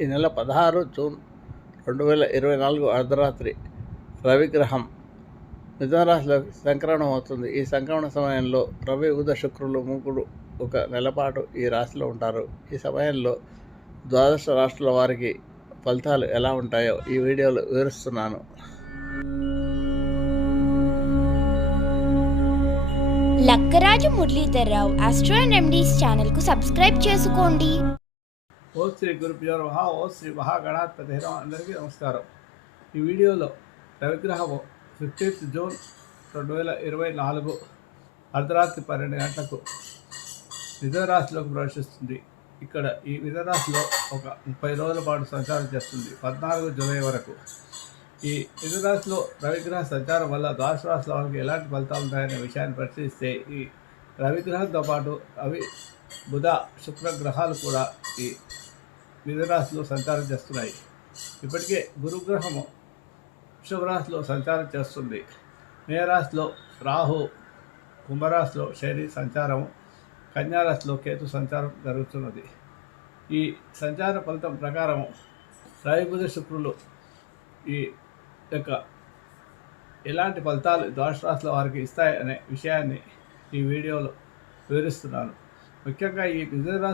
ఈ నెల పదహారు జూన్ రెండు వేల ఇరవై నాలుగు అర్ధరాత్రి రవిగ్రహం. మిథున రాశిలోకి సంక్రమణం అవుతుంది. ఈ సంక్రమణ సమయంలో రవి ఉద శుక్రులు మూకుడు ఒక నెలపాటు ఈ రాశిలో ఉంటారు. ఈ సమయంలో ద్వాదశ రాష్ట్రాల వారికి ఫలితాలు ఎలా ఉంటాయో ఈ వీడియోలో వివరిస్తున్నాను. Lakkaraju Muralidhar Rao astro and remedies ఛానల్కు సబ్స్క్రైబ్ చేసుకోండి. ఓ శ్రీ గురుభ్యో మహా ఓ శ్రీ మహాగణాధిపతి అందరికీ నమస్కారం. ఈ వీడియోలో రవిగ్రహము ఫిఫ్టీన్త్ జూన్ రెండు వేల ఇరవై నాలుగు అర్ధరాత్రి పన్నెండు గంటలకు మిథునరాశిలోకి ప్రవేశిస్తుంది. ఇక్కడ ఈ మిథునరాశిలో ఒక ముప్పై రోజుల పాటు సంచారం చేస్తుంది పద్నాలుగు జూలై వరకు. ఈ మిథునరాశిలో రవిగ్రహ సంచారం వల్ల ద్వాదశ రాశుల వారికి ఎలాంటి ఫలితాలు ఉంటాయనే విషయాన్ని పరిశీలిస్తే ఈ రవిగ్రహంతో పాటు అవి బుధ శుక్ర గ్రహాలు కూడా ఈ మిథునరాశిలో సంచారం చేస్తున్నాయి. ఇప్పటికే గురుగ్రహము వృషభరాశిలో సంచారం చేస్తుంది. మేరాశిలో రాహు కుంభరాశిలో శని సంచారము కన్యారాశిలో కేతు సంచారం జరుగుతున్నది. ఈ సంచార ఫలితం ప్రకారము రాయుబుధ శుక్రులు ఈ యొక్క ఎలాంటి ఫలితాలు ద్వాదశ రాశుల వారికి ఇస్తాయనే విషయాన్ని ఈ వీడియోలో వివరిస్తున్నాను. ముఖ్యంగా ఈ మిథున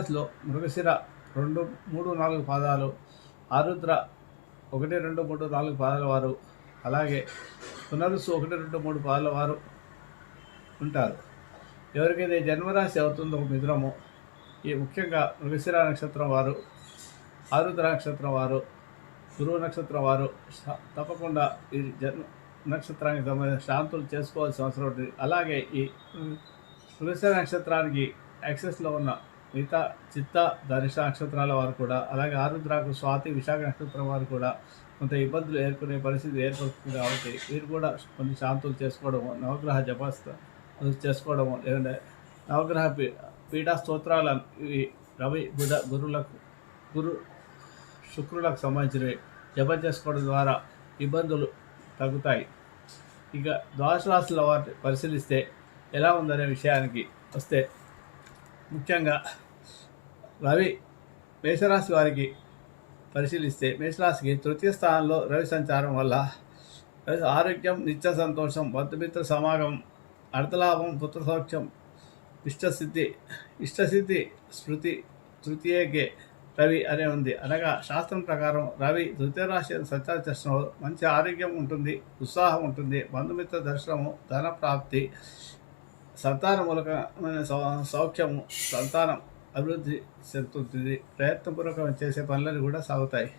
మృగశిర రెండు మూడు నాలుగు పాదాలు ఆరుద్ర ఒకటి రెండు మూడు నాలుగు పాదాల వారు అలాగే పునరుసు ఒకటి రెండు మూడు పాదాల వారు ఉంటారు. ఎవరికైతే జన్మరాశి అవుతుందో మిథునము ఈ ముఖ్యంగా మృగశిర నక్షత్రం వారు ఆరుద్ర నక్షత్రం వారు గురువు నక్షత్రం వారు తప్పకుండా ఈ జన్మ నక్షత్రానికి సంబంధించిన శాంతులు చేసుకోవాల్సిన అవసరం ఉంటుంది. అలాగే ఈ మృగశిర నక్షత్రానికి యాక్సెస్లో ఉన్న మిగతా చిత్త దర్శ నక్షత్రాల వారు కూడా అలాగే ఆరుద్రాకు స్వాతి విశాఖ నక్షత్రం వారు కూడా కొంత ఇబ్బందులు ఏర్పడే పరిస్థితి ఏర్పడుతుంది కాబట్టి వీరు కూడా కొన్ని శాంతులు చేసుకోవడము నవగ్రహ జపస్త చేసుకోవడము లేదంటే నవగ్రహ పీ పీఠా స్తోత్రాలను ఇవి రవి బుధ గురులకు గురు శుక్రులకు సంబంధించినవి. జపం చేసుకోవడం ద్వారా ఇబ్బందులు తగ్గుతాయి. ఇక ద్వాదశ రాశుల వారిని పరిశీలిస్తే ఎలా ఉందనే విషయానికి వస్తే ముఖ్యంగా రవి మేషరాశి వారికి పరిశీలిస్తే మేషరాశికి తృతీయ స్థానంలో రవి సంచారం వల్ల ఆరోగ్యం నిత్య సంతోషం బంధుమిత్ర సమాగం అర్థలాభం పుత్ర సౌఖ్యం ఇష్టస్థితి ఇష్టస్థితి స్మృతి తృతీయకే రవి అనే ఉంది. అనగా శాస్త్రం ప్రకారం రవి తృతీయ రాశి సంచార దర్శనంలో మంచి ఆరోగ్యం ఉంటుంది ఉత్సాహం ఉంటుంది బంధుమిత్ర దర్శనము ధన ప్రాప్తి సంతాన మూలకమైన సౌ- సౌఖ్యము సంతానం అభివృద్ధి చెందుతుంది. ప్రయత్నపూర్వకం చేసే పనులను కూడా సాగుతాయి.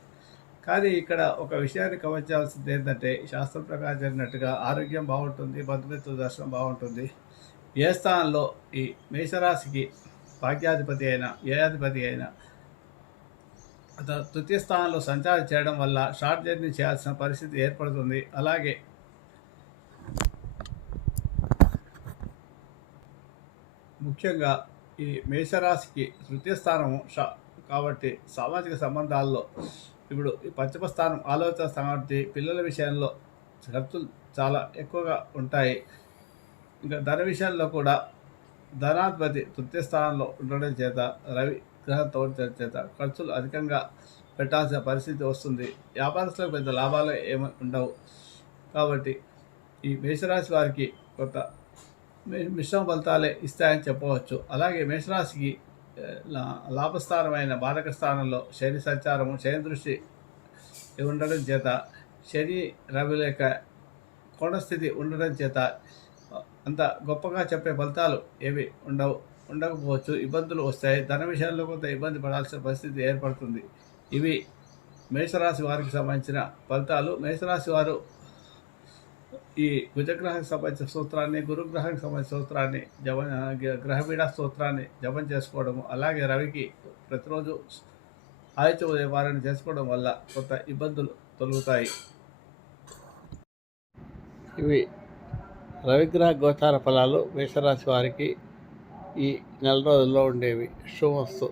కానీ ఇక్కడ ఒక విషయాన్ని గమనించాల్సింది ఏంటంటే శాస్త్రం ప్రకారం జరిగినట్టుగా ఆరోగ్యం బాగుంటుంది బంధుమిత్రుల దర్శనం బాగుంటుంది. ఏ స్థానంలో ఈ మేషరాశికి భాగ్యాధిపతి అయిన ఏయాధిపతి అయిన తృతీయ స్థానంలో సంచారం చేయడం వల్ల షార్ట్ జర్నీ చేయాల్సిన పరిస్థితి ఏర్పడుతుంది. అలాగే ముఖ్యంగా ఈ మేషరాశికి తృతీయ స్థానము షా కాబట్టి సామాజిక సంబంధాల్లో ఇప్పుడు ఈ పంచమ స్థానం ఆలోచన స్థానం కాబట్టి పిల్లల విషయంలో ఖర్చులు చాలా ఎక్కువగా ఉంటాయి. ఇంకా ధన విషయంలో కూడా ధనాధిపతి తృతీయ స్థానంలో ఉండడం చేత రవి గ్రహం తోడటం చేత ఖర్చులు అధికంగా పెట్టాల్సిన పరిస్థితి వస్తుంది. వ్యాపారస్తులకు పెద్ద లాభాలు ఏమి ఉండవు. కాబట్టి ఈ మేషరాశి వారికి కొంత మిశ్రమ ఫలితాలే ఇస్తాయని చెప్పవచ్చు. అలాగే మేషరాశికి లా- లాభస్థానమైన బాధక స్థానంలో శని సంచారము శని దృష్టి ఉండడం చేత శని రవి లేక కోణస్థితి ఉండడం చేత అంత గొప్పగా చెప్పే ఫలితాలు ఏవి ఉండవు ఉండకపోవచ్చు. ఇబ్బందులు వస్తాయి. ధన విషయంలో కొంత ఇబ్బంది పడాల్సిన పరిస్థితి ఏర్పడుతుంది. ఇవి మేషరాశి వారికి సంబంధించిన ఫలితాలు. మేషరాశి వారు ఈ కుజగ్రహానికి సంబంధించిన సూత్రాన్ని గురుగ్రహానికి సంబంధించిన సూత్రాన్ని జప గ్రహపీడా సూత్రాన్ని జపం చేసుకోవడము అలాగే రవికి ప్రతిరోజు ఆయుధ ఉదయవారాన్ని చేసుకోవడం వల్ల కొంత ఇబ్బందులు తొలుగుతాయి. ఇవి రవిగ్రహ గోచార ఫలాలు మేషరాశి వారికి ఈ నెల రోజుల్లో ఉండేవి. శుభస్తు